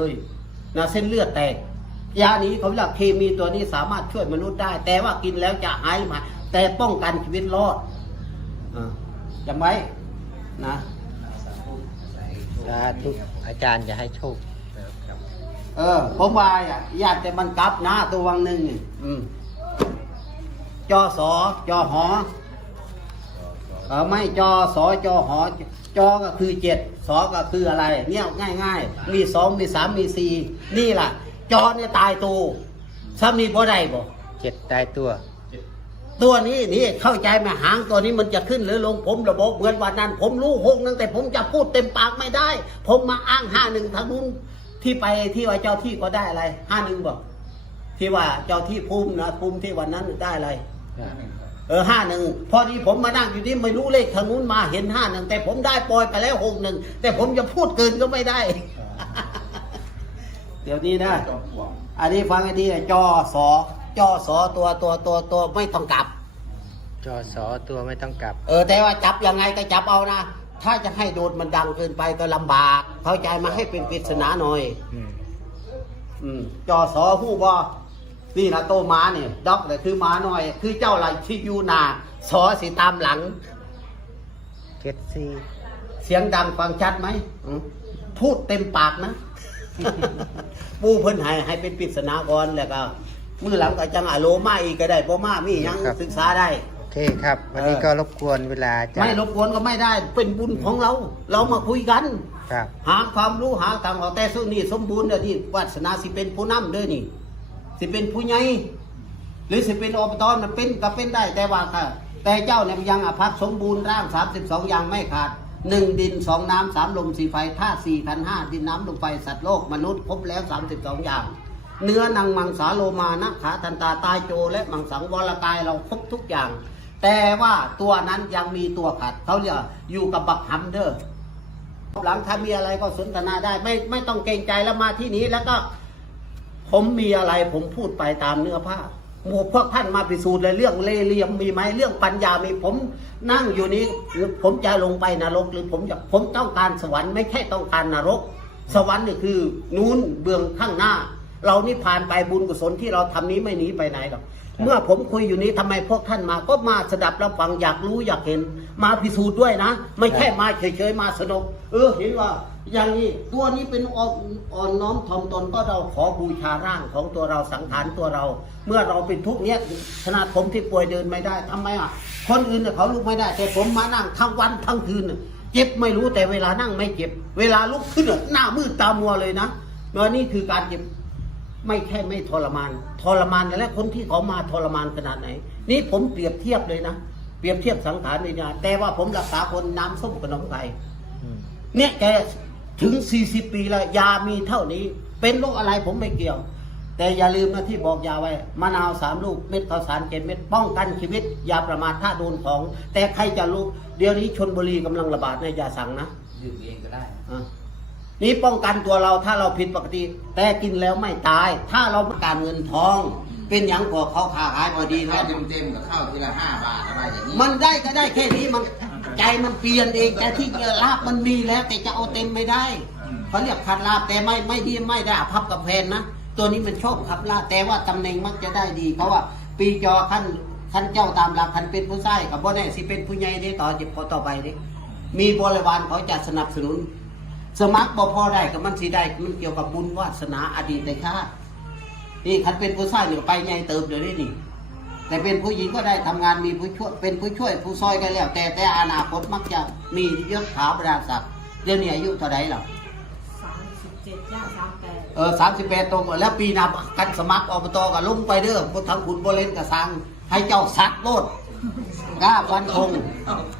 เลยนะเส้นเลือดแตกยานี้เขาเรียกเคมีตัวนี้สามารถช่วยมนุษย์ได้ แต่ว่ากินแล้วจะหายไหมาแต่ป้องกันชีวิตรอดอ่าจำไว้นะสาธุอาจารย์จะให้โชคเออ ผมว่าอะญาติแต่มันกลับนะตัววังหนึ่งนี่อืมจอสอจอหอเออไม่จอสอจอหอ จอก็คือเจ็ดสอก็คืออะไร เนี่ยง่ายๆ มีสองมีสามมีสี่นี่ล่ะ จอเนี่ยตายตัวถ้ามีบ่ได้บ่เจ็ดตายตัว ตัวนี้นี่เข้าใจไหมหางตัวนี้มันจะขึ้นหรือลงผมระบบเหมือนวันนั้น ผมรู้หกนึงแต่ผมจะพูดเต็มปากไม่ได้ ผมมาอ้างห้าหนึ่งทางนู้นที่ไปที่ว่าเจ้าที่ก็ได้อะไรห้าหนึ่งบอกที่ว่าเจ้าที่ภูมินะภูมิที่วันนั้นได้อะไร เออห้าหนึ่งพอดีผมมานั่งอยู่ที่ไม่รู้เลขทางนู้นมาเห็นห้าหนึ่งแต่ผมได้ปล่อยไปแล้วหกหนึ่งแต่ผมจะพูดเกินก็ไม่ได้ เดี๋ยวนี้นะอันนี้ฟังให้ดีนะจอสอจอสอตัวตัวตัวตัวไม่ต้องกลับ จอสอตัวไม่ต้องกลับ เออแต่ว่าจับยังไงก็จับเอานะถ้าจะให้โดดมันดังเกินไปก็ลำบาก เข้าใจมาให้เป็นปริศนาหน่อย อืมอืมจอสอผู้บอ นี่นะโตม้าเนี่ยด็อกเลยคือม้าหน่อย คือเจ้าไรที่อยูนาสอสิตามหลังเจ็ดสี่เสียงดังฟังชัดไหมอืมพูดเต็มปากนะ ปูเพิ่นให้ให้เป็นปริศนาก่อนแล้วก็มือหลังก็จังอะโลมาอีกก็ได้เพราะมามีหยังศึกษาได้ โอเคครับ วันนี้เออก็รบกวนเวลาอาจารย์ไม่รบกวนก็ไม่ได้เป็นบุญของเรา เรามาคุยกัน ครับ หาความรู้หาทางออกแต่สุนี่สมบูรณ์เด้อที่วาสนาสิเป็นผู้นำเด้อนี่ สิเป็นผู้ใหญ่หรือสิเป็นอบตน่ะเป็นก็เป็นได้แต่ว่าค่ะ แต่เจ้าเนี่ยยังอภัพสมบูรณ์ร่างสามสิบสองอย่างไม่ขาดหนึ่งดินสองน้ำสามลมสี่ไฟธาตุสี่ขันห้าดินน้ำลมไฟสัตว์โลกมนุษย์ครบแล้วสามสิบสองอย่าง เนื้อนังมังสาโลมานะขาทันตาตายโจและมังสังวรกายเราครบทุกอย่าง แต่ว่าตัวนั้นยังมีตัวขัดเขาเรียกอยู่กับบักฮัมเดอร์หลังถ้ามีอะไรก็สนทนาได้ไม่ไม่ต้องเกรงใจแล้วมาที่นี้แล้วก็ ผมมีอะไรผมพูดไปตามเนื้อผ้าหมู่พวกท่านมาพิสูจน์เลยเรื่องเล่เหลี่ยมมีไหมเรื่องปัญญามีผมนั่งอยู่นี้หรือผมจะลงไปนรกหรือผมจะผมต้องการสวรรค์ไม่ใช่ต้องการนรก สวรรค์นี่คือ นู้นเบื้องข้างหน้า เรานี่ผ่านไปบุญกุศลที่เราทำนี้ไม่หนีไปไหนหรอก เมื่อผมคุยอยู่นี้ทำไมพวกท่านมา ก็มาสดับรับฟังอยากรู้อยากเห็น มาพิสูจน์ด้วยนะ ไม่แค่มาเฉยๆมาสนุก เออเห็นว่า อย่างนี้ตัวนี้เป็นอ่อนอ่อนน้อมถ่อมตนก็เราขอบูชาร่างของตัวเราสังขารตัวเรา เมื่อเราเป็นทุกข์เนี้ยขนาดผมที่ป่วยเดินไม่ได้ทำไมอะ คนอื่นเนี่ยเขาลุกไม่ได้ แต่ผมมานั่งทั้งวันทั้งคืนน่ะเจ็บไม่รู้แต่เวลานั่งไม่เจ็บ เวลาลุกขึ้นน่ะหน้ามืดตามัวเลยนะเมื่อนี่คือการเจ็บ ไม่แค่ไม่ทรมาน ทรมานและคนที่เขามาทรมานขนาดไหน นี่ผมเปรียบเทียบเลยนะเปรียบเทียบสังขารวิญญาณแต่ว่าผมรักษาคนน้ำส้มขนมไข่อืมเนี่ยแกถึง 40 ปีแล้วยามีเท่านี้ เป็นโรคอะไรผมไม่เกี่ยว แต่อย่าลืมนะที่บอกยาไว้มะนาวสามลูกเม็ดข้าวสารเจ็ดเม็ดป้องกันชีวิตอย่าประมาทถ้าโดนของ แต่ใครจะรู้เดี๋ยวนี้ชนบุรีกำลังระบาดในะอย่าสั่งนะดื่มเองก็ได้อะ นี่ป้องกันตัวเราถ้าเราผิดปกติ แต่กินแล้วไม่ตาย ถ้าเราการเงินทอง เป็นอย่างกว่าเขาขาขายพอดีข้านะวเต็มๆกับข้าวทีละห้าบาทอะไรอย่างนี้มันได้ก็ได้แค่นี้มันใจมันเปลี่ยนเองแต่ที่ลาบมันมีแล้ว แต่จะเอาเต็มไม่ได้เขาเรียกขัดลาบแต่ไม่ไม่ดีไม่ได้พับกับแพนนะตัวนี้มันชอบขับลาบแต่ว่าตำแหน่งมักจะได้ดี เพราะว่าปีจอขั้นขั้นเจ้าตามหลักขั้นเป็นผู้ใช้กับบ่แน่สิเป็นผู้ใหญ่ได้ต่อจิพอต่อไปนี่มีบริวารเขาจะสนับสนุน สมัครบ่พอได้ก็มันสิได้มันเกี่ยวกับบุญวาสนาอดีตชาตินี่คันเป็นผู้ชายนี่ก็ไปใหญ่เติบเดี๋ยวนี้นี่ แต่เป็นผู้หญิงก็ได้ทำงานมีผู้ช่วยเป็นผู้ช่วยผู้ซอยกันแล้ว แต่แต่อนาคตมักจะมียศถาบรรดาศักดิ์เดี๋ยวนี้อายุเท่าไหร่หรอสามสิบเจ็ดย่างสามแปดเออสามสิบแปดตรงแล้วปีหน้ากันสมัครอบตก็ลงไปเด้อพวกทางคุณบริเล่นกระสังให้เจ้าสักโลด กล้าฟันคง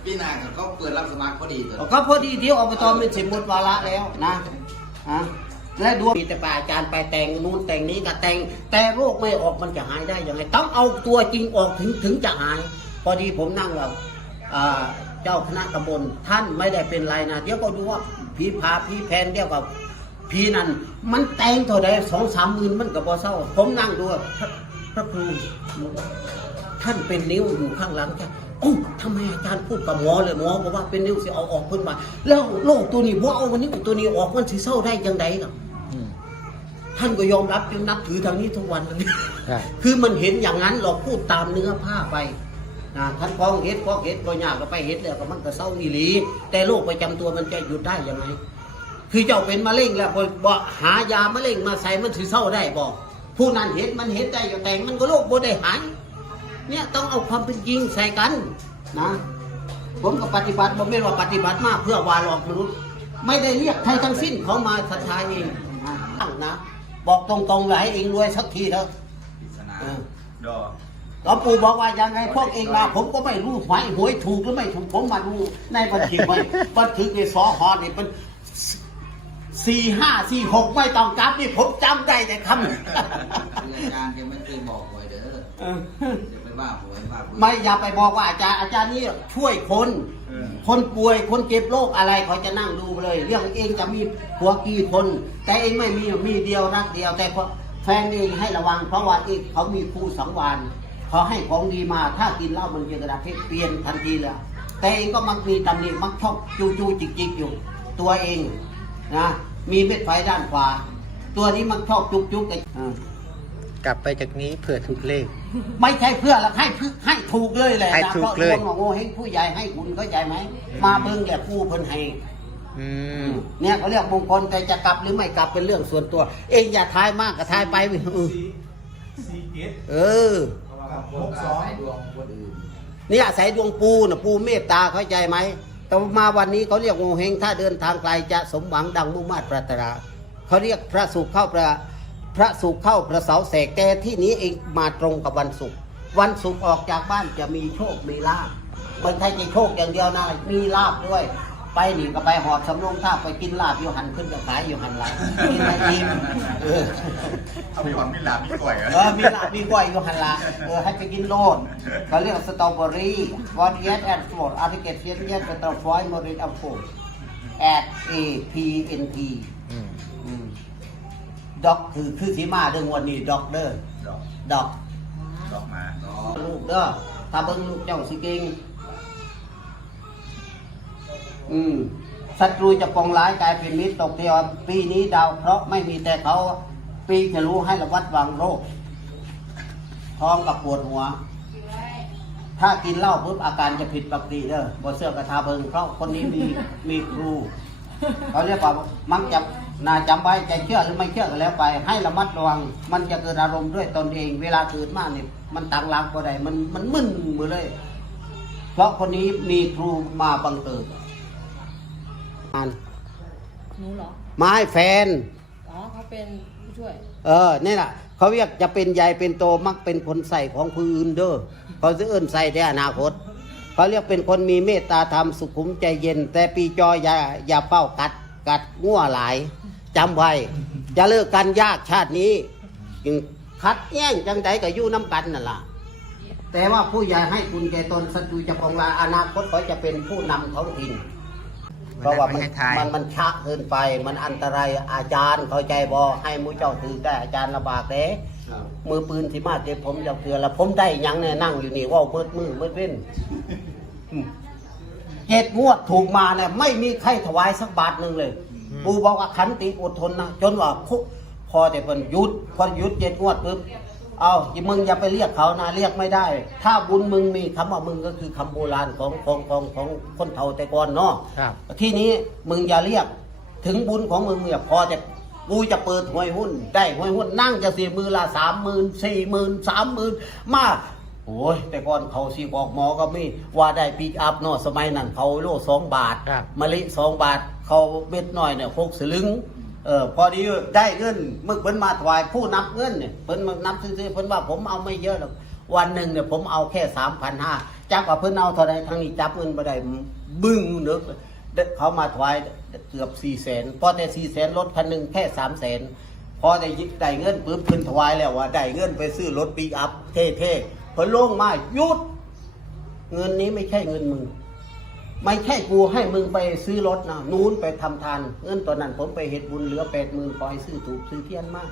พี่นางเขาเปิดรับสมัครพอดีตัวก็พอดีเดี๋ยวอบตมันสิหมดวาระแล้วนะอะและดวงมีแต่ป่าอาจารย์ไปแต่งนู้นแต่งนี้ก็แต่ง แต่โรคไม่ออกมันจะหายได้ยังไง ต้องเอาตัวจริงออกถึงถึงจะหาย พอดีผมนั่งเราอ่าเจ้าคณะตำบลท่านไม่ได้เป็นไรนะเดี๋ยวก็ดูว่าผีพาผีแพนเดียวกับผีนั่นมันแต่งเท่าใดสองสามหมื่นมันก็บ่เศร้า ผมนั่งดูว่าพระพระครู ท่านเป็นนิ้วอยู่ข้างหลังแกโอ้ทำไมอาจารย์พูดกับหมอเลยหมอบอกว่าเป็นนิ้วสิเอาออกเพิ่นมาแล้วโรคตัวนี้ว่าเอาวันนี้วตัวนี้ออกมันสิเศร้าได้จังไดครับอืมท่านก็ยอมรับยังนับถือทางนี้ทุกวันนี้ครับคือมันเห็นอย่างนั้นเราพูดตามเนื้อผ้าไปนะท่านพ้องเห็ดพ้องเห็ดก็ยากก็ไปเห็ดแล้วก็มันก็เศร้าอีหลี แต่โรคประจำตัวมันจะหยุดได้ยังไงคือเจ้าเป็นมะเร็งแล้วบอกหายามะเร็งมาใส่มันสิเศร้าได้บอกผู้นั้นเห็นมันเห็นได้อยู่แต่มันก็โรคบ่ได้หาย เนี่ยต้องเอาความเป็นจริงใส่กันนะ ผมก็ปฏิบัติผมไม่นว่าปฏิบัติมากเพื่อวาหลอกมนุษย์ ไม่ได้เรียกใครทั้งสิ้นเขามาศรัทธาเองนะตั้งนะ บอกตรงๆเลยให้เองรวยสักทีเถอะปริศนาเออดอหลวงปู่บอกว่ายังไงพวกเองมาผมก็ไม่รู้หวยหวยถูกหรือไม่ถูกผมมาดูในบัญชีไว้บันทึกในสอหอนี่เป็นสี่ห้าสี่หกไม่ต้องกลับนี่ผมจำได้แต่คำคืออาจารย์แกไม่เคยบอกหวยเด้อเออจะไป ว่าหวยว่าหวยไม่อย่าไปบอกว่าอาจารย์อาจารย์นี่ช่วยคนคนป่วยคนเจ็บโรคอะไรเขาจะนั่งดูเลย เรื่องเองจะมีผัวกี่คน แต่เองไม่มีมีเดียวรักเดียว แต่แฟนเองให้ระวังเพราะว่าเองเขามีครูสังวานเขาให้ของดีมาถ้ากินเหล้ามันจะกระดาษเพชรเปลี่ยนทันทีเลยแต่เองก็มักมีตำหนิมักชอบจูจูจิกจิกอยู่ ตัวเองนะมีเม็ดไฟด้านขวา ตัวนี้มักชอบจุกจุกไอ้อ่า กลับไปจากนี้เผื่อถูกเลข ไม่ใช่เพื่อหรอกให้เพื่อให้ถูกเลยแหละให้นะถูเพกราะเลยดวงของโง่เฮงผู้ใหญ่ให้คุณเข้าใจไหมมาเบิ่งแหละผู้เพิ่นให้ อืม เนี่ยเขาเรียกมงคลแต่จะกลับหรือไม่กลับเป็นเรื่องส่วนตัว เองอย่าทายมากก็ทายไปเออซีเกตเออ กับพวกอาศัยดวงคนอื่นนี่อาศัยดวงปูนะปูเมตตาเข้าใจไหมแต่มาวันนี้เขาเรียกโงเฮงถ้าเดินทางไกลจะสมหวังดังมุ่งมาตรปรารถนาเขาเรียกพระสุขเข้าพระ พระสุขเข้าพระเสาแสกแต่ที่นี้เองมาตรงกับวันศุกร์วันศุกร์ออกจากบ้านจะมีโชคมีลาบมันใช่จะโชคอย่างเดียวนะมีลาบด้วย ไปนี่ก็ไปหอดสำโรงท่าไปกินลาบอยู่หันขึ้นจะขายอยู่หันหลังกินไอติมเออเอาไปหวังมีหลาบมีก่อยเหรเออมีละมีกล้วยอยู่หันละเออให้ไปกินโลดเขาเรียกสตรอเบอรี่วอดเยสแอนด์ฟลอร์อาร์ติเกตเยสเยสสตรอฟอยมอรินอัลโฟแอดเอพีเอ็นทีอืม ด็อกคือคือสีมาเรื่องวันนี้ด็อกเด้อดอกด็อกดอกมาก็ลูกเด้อถ้าเบิ่งลูกเจ้าสิเก่งอืมศัตรูจะปองร้ายกลายเป็นมิตรตกเทวปีนี้ดาวเคราะห์ไม่มีแต่เขาปีจะรู้ให้ระวัดระวังโรค ท้องกับปวดหัว ถ้ากินเหล้าปุ๊บอาการจะผิดปกติเด้อบนเสื้อกระทาเบิงเพราะคนนี้มีมีครูเขาเรียกว่ามักจะ นาจำไว้ใจเชื่อหรือไม่เชื่อก็แล้วไป ให้ระมัดระวัง มันจะเกิดอารมณ์ด้วยตนเอง เวลาเกิดมาเนี่ยมันต่างหลังก็ได้มันมันมึนมือเลย เพราะคนนี้มีครูมาบังเกิดอ่านหนูเหรอมาให้แฟน อ๋อเขาเป็นผู้ช่วย เออนี่แหละเขาเรียกจะเป็นใหญ่เป็นโตมักเป็นผลใส่ของผู้อื่นเด้อเขาจะเอื้นใส่ในอนาคตเขาเรียกเป็นคนมีเมตตาธรรมสุขุมใจเย็น แต่ปีจออย่าอย่าเป้ากัดกัดง่วหลาย จำไว้จะเลิกกันยากชาตินี้จึงคัดแย่งจังใดก็อยู่น้ำกันนั่นล่ะ แต่ว่าผู้ใหญ่ให้คุณแก่ตนศัตรูจะปองลาอนาคตเขาจะเป็นผู้นำท้องถิ่นเพราะว่ามันไม่ให้ทายมันมันชะเกินไป มันอันตรายอาจารย์เข้าใจบอให้หมูเจ้าถือได้อาจารย์ลำบากเด้มือปืนสิมาเจ็บผมจะเกลือแล้วผมได้หยังเนี่ยนั่งอยู่นี่เว่ามืดมือมืดเว้นอืมเจ็ดงวดถูกมาเนี่ยไม่มีใครถวายสักบาทหนึ่งเลย ปูบอกว่าขันติอดทนนะจนว่าคุกพอแต่เพิ่นหยุดพอหยุดเจ็ดงวดปุ๊บเอาอย่ามึงอย่าไปเรียกเขานะเรียกไม่ได้ ถ้าบุญมึงมีคำว่ามึงก็คือคำโบราณของของของของคนเฒ่าแต่ก่อนเนาะครับที่นี้มึงอย่าเรียก ถึงบุญของมึงเนี่ยพอจะกูจะเปิดหวยหุ้น ได้หวยหุ้นนั่งจะเสียมือละสามหมื่นสี่หมื่นสามหมื่นมา โอ้ยแต่ก่อนเขาสีออกหมอก็มีว่าได้ปีกอัพเนาะสมัยนั้นเขาโลสองบาทครับมะลิสองบาท เขาเม็ดน้อยเนี่ยหกสลึงเออพอดีได้เงินมึกเพิ่นมาถวายผู้นับเงินเนี่ยเพิ่นมานับซื้อๆเพิ่นว่าผมเอาไม่เยอะหรอกวันหนึ่งเนี่ยผมเอาแค่สามพันห้าจับว่าเพิ่นเอาเท่าไรทั้งนี้จับเงินมาได้บึ้งเนึกเขามาถวายเกือบสี่แสนพอแต่สี่แสนรถคันหนึ่งแค่สามแสนพอได้ยิบได้เงินปุ๊บขึ้นถวายแล้วว่าได้เงินไปซื้อรถปีกอัพเท่ๆ พอลงมาหยุด เงินนี้ไม่ใช่เงินมึง ไม่ใช่กูให้มึงไปซื้อรถนะนู้นไปทำทาน เงินตอนนั้นผมไปเห็ดบุญเหลือแปดหมื่นคอยซื้อถูกซื้อเทียนมาก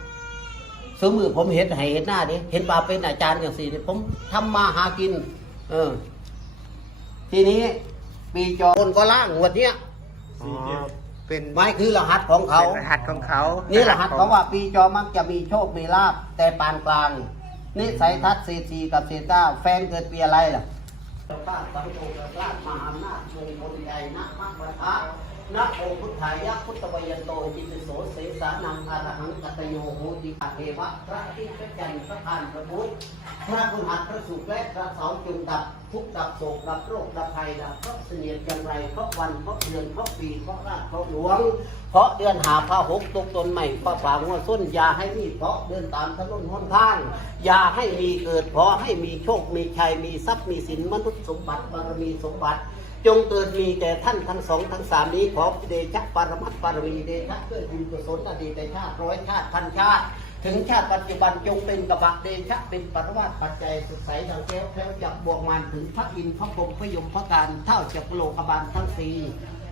สมือผมเห็นให้เห็นหน้าดิเห็นบาเป็นอาจารย์อย่างสี่ดิผมทำมาหากิน เออ ทีนี้ปีจอคนก็ล่างงวันเนี้ยซีเกตเป็นไม่คือรหัสของเขาเป็นรหัสของเขานี่นี่รหัสเขาว่าปีจอมักจะมีโชคมีลาบแต่ปานกลาง นิสัยทัศน์เศรษฐีกับเศรษฐาแฟนเกิดปีอะไรล่ะพระสังโฆราชมหาอำนาจมงคลใหญ่นักมรรคพระ นะโอพุทธายะพุทธวยันโตจิตโสเสสานังอรหังกัตโยโหติอาเทวะพระที่พระจันทร์พระทานพระพุทธพระคุณหัตพระสุขและพระเสาจงดับทุกดับโศกดับโรคดับภัยดับเพราะเสนียดจังไรเพราะวันเพราะเดือนเพราะปีเพราะราชเพราะหลวง เพราะเดือนหาพาหกตกตนใหม่พระฝางว่าส้นอย่าให้มีเพราะเดินตามถนนหนทางอย่าให้มีเกิดเพราะให้มีโชคมีชัยมีทรัพย์มีสินมนุษย์สมบัติบารมีสมบัติ จงเกิดมีแก่ท่านทั้งสองทั้งสามนี้ขอเดชะปรมัตปรมีเดชะเกิดบุญกุศลอดีตชาติร้อยชาติพันชาติ ถึงชาติปัจจุบันจงเป็นกบะเดชะเป็นปรวัตปัจจัยสุดใสดังแก้วแคล้วจับบวกมานถึงพระอินทร์พระพรหมพระยมพระการเท่าจักโลกบาลทั้งสี่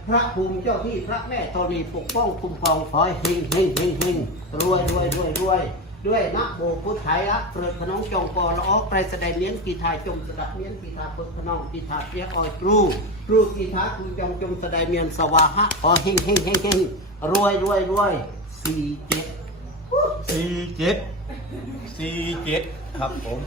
พระภูมิเจ้าที่พระแม่ธรณีปกป้องคุ้มครองขอให้เฮงเฮงเฮงเฮงรวยรวยรวยรวย ด้วยนะโมพุทธายะเปิดขนมจงปอละออกไรแสดงเลี้ยงกีทาจงสดับเลี้ยงกีทาเปิดขนมกีทาเปียออยตรูตรูกีทาคือจงจงแสดงเมียนสวาหะขอเฮงเฮงเฮงเฮงรวยรวยรวยสี่เจ็ดสี่เจ็ดสี่เจ็ดครับผม